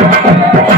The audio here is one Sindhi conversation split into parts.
Thank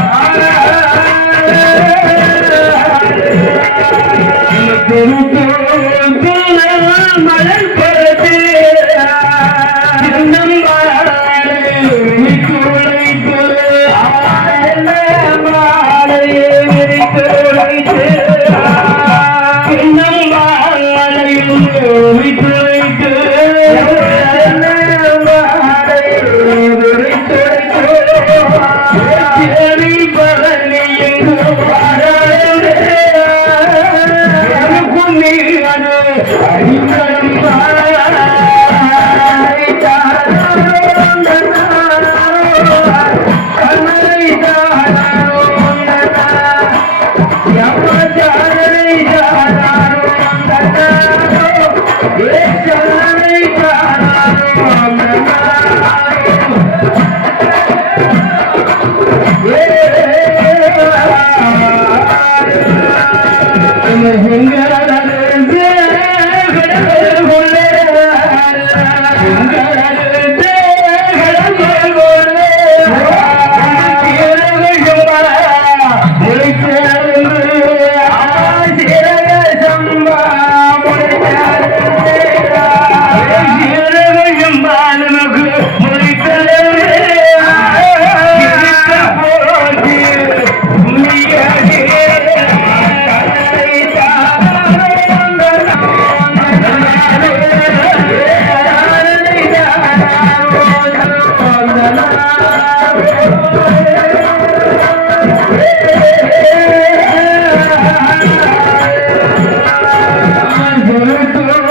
you. ंग I'm gonna